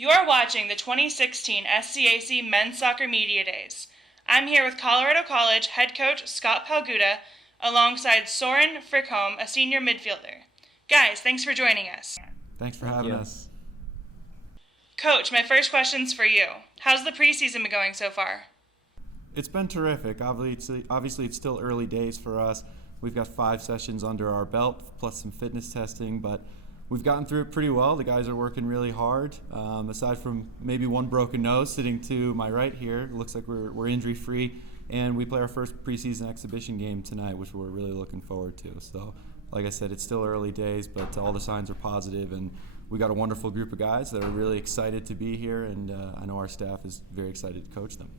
You are watching the 2016 SCAC Men's Soccer Media Days. I'm here with Colorado College head coach Scott Palguda alongside Soren Frickholm, a senior midfielder. Guys, thanks for joining us. Thanks for having us. Coach, my first question's for you. How's the preseason been going so far? It's been terrific. Obviously, it's still early days for us. We've got 5 sessions under our belt, plus some fitness testing, but we've gotten through it pretty well. The guys are working really hard. Aside from maybe one broken nose sitting to my right here, it looks like we're injury-free, and we play our first preseason exhibition game tonight, which we're really looking forward to. So, like I said, it's still early days, but all the signs are positive, and we got a wonderful group of guys that are really excited to be here, and I know our staff is very excited to coach them.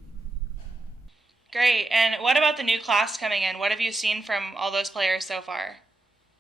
Great. And what about the new class coming in? What have you seen from all those players so far?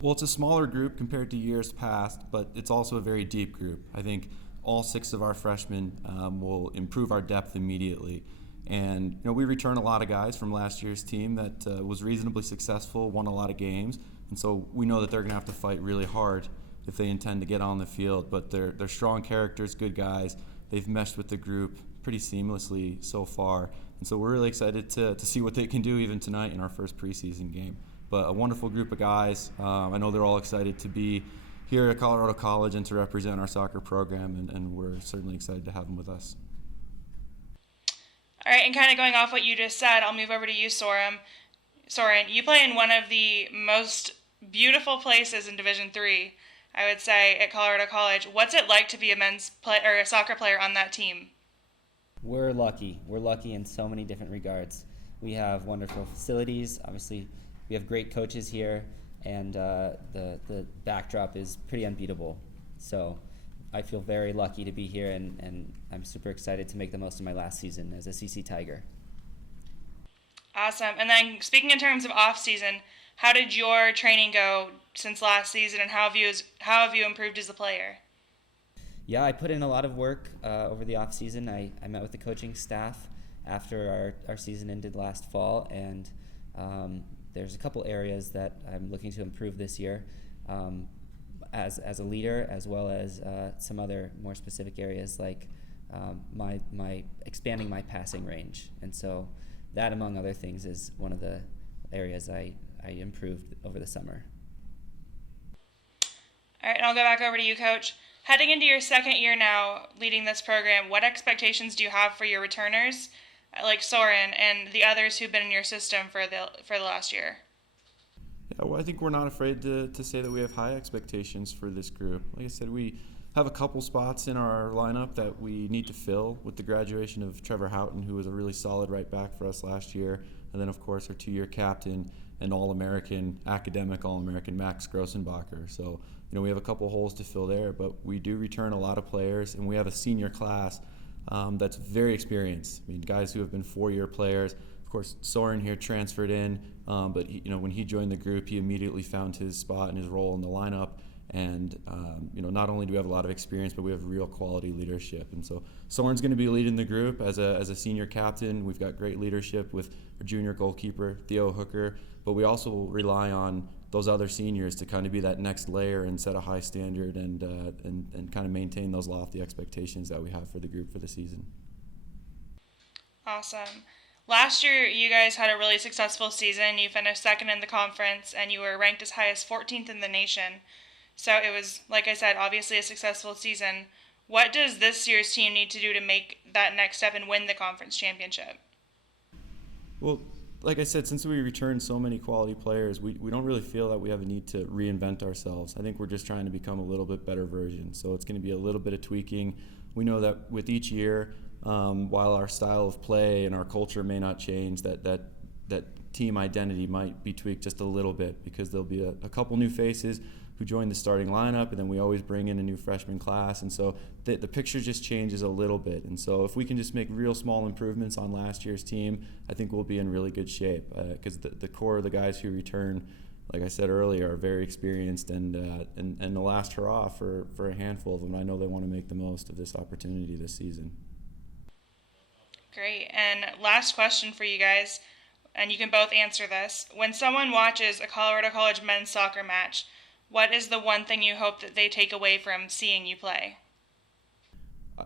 Well, it's a smaller group compared to years past, but it's also a very deep group. I think all 6 of our freshmen will improve our depth immediately. And we return a lot of guys from last year's team that was reasonably successful, won a lot of games, and so we know that they're going to have to fight really hard if they intend to get on the field. But they're strong characters, good guys. They've meshed with the group pretty seamlessly so far, and so we're really excited to see what they can do even tonight in our first preseason game. But a wonderful group of guys. I know they're all excited to be here at Colorado College and to represent our soccer program, and we're certainly excited to have them with us. All right, and kind of going off what you just said, I'll move over to you, Soren. Soren, you play in one of the most beautiful places in Division III, I would say, at Colorado College. What's it like to be a soccer player on that team? We're lucky. We're lucky in so many different regards. We have wonderful facilities. Obviously, we have great coaches here, and the backdrop is pretty unbeatable. So I feel very lucky to be here, and I'm super excited to make the most of my last season as a CC Tiger. Awesome. And then speaking in terms of off-season, how did your training go since last season, and how have you improved as a player? Yeah, I put in a lot of work over the off-season. I met with the coaching staff after our season ended last fall, and there's a couple areas that I'm looking to improve this year as a leader, as well as some other more specific areas like my expanding my passing range. And so that, among other things, is one of the areas I improved over the summer. All right, and I'll go back over to you, Coach. Heading into your second year now leading this program, what expectations do you have for your returners, like Soren, and the others who've been in your system for the last year? Yeah, well, I think we're not afraid to say that we have high expectations for this group. Like I said, we have a couple spots in our lineup that we need to fill with the graduation of Trevor Houghton, who was a really solid right back for us last year, and then, of course, our 2-year captain and All-American, academic All-American Max Grossenbacher. So, we have a couple holes to fill there, but we do return a lot of players, and we have a senior class that's very experienced. I mean, guys who have been 4-year players. Of course, Soren here transferred in, but when he joined the group, he immediately found his spot and his role in the lineup. And not only do we have a lot of experience, but we have real quality leadership. And so Soren's going to be leading the group as a senior captain. We've got great leadership with our junior goalkeeper, Theo Hooker, but we also rely on those other seniors to kind of be that next layer and set a high standard and kind of maintain those lofty expectations that we have for the group for the season. Awesome. Last year, you guys had a really successful season. You finished second in the conference, and you were ranked as high as 14th in the nation. So it was, like I said, obviously a successful season. What does this year's team need to do to make that next step and win the conference championship? Well, like I said, since we returned so many quality players, we don't really feel that we have a need to reinvent ourselves. I think we're just trying to become a little bit better version. So it's going to be a little bit of tweaking. We know that with each year, while our style of play and our culture may not change, that team identity might be tweaked just a little bit, because there'll be a couple new faces who join the starting lineup, and then we always bring in a new freshman class, and so the picture just changes a little bit. And so if we can just make real small improvements on last year's team, I think we'll be in really good shape, because the core of the guys who return, like I said earlier, are very experienced and the last hurrah for a handful of them. I know they want to make the most of this opportunity this season. Great. And last question for you guys, and you can both answer this. When someone watches a Colorado College men's soccer match, what is the one thing you hope that they take away from seeing you play?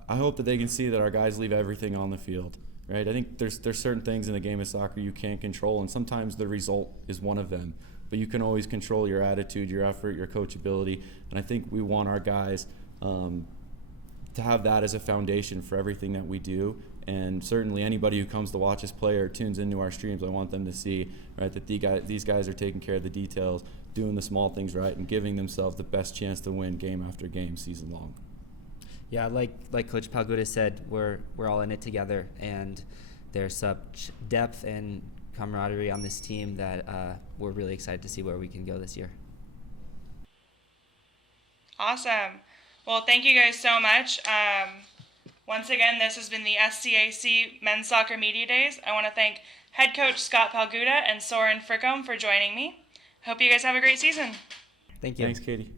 I hope that they can see that our guys leave everything on the field, right? I think there's certain things in the game of soccer you can't control, and sometimes the result is one of them. But you can always control your attitude, your effort, your coachability, and I think we want our guys to have that as a foundation for everything that we do. And certainly anybody who comes to watch us play or tunes into our streams, I want them to see, right, that these guys are taking care of the details, doing the small things right, and giving themselves the best chance to win game after game, season long. Yeah, like Coach Palguda said, we're all in it together, and there's such depth and camaraderie on this team that we're really excited to see where we can go this year. Awesome. Well, thank you guys so much. Once again, this has been the SCAC Men's Soccer Media Days. I want to thank head coach Scott Palguda and Soren Frickom for joining me. Hope you guys have a great season. Thank you. Thanks, Katie.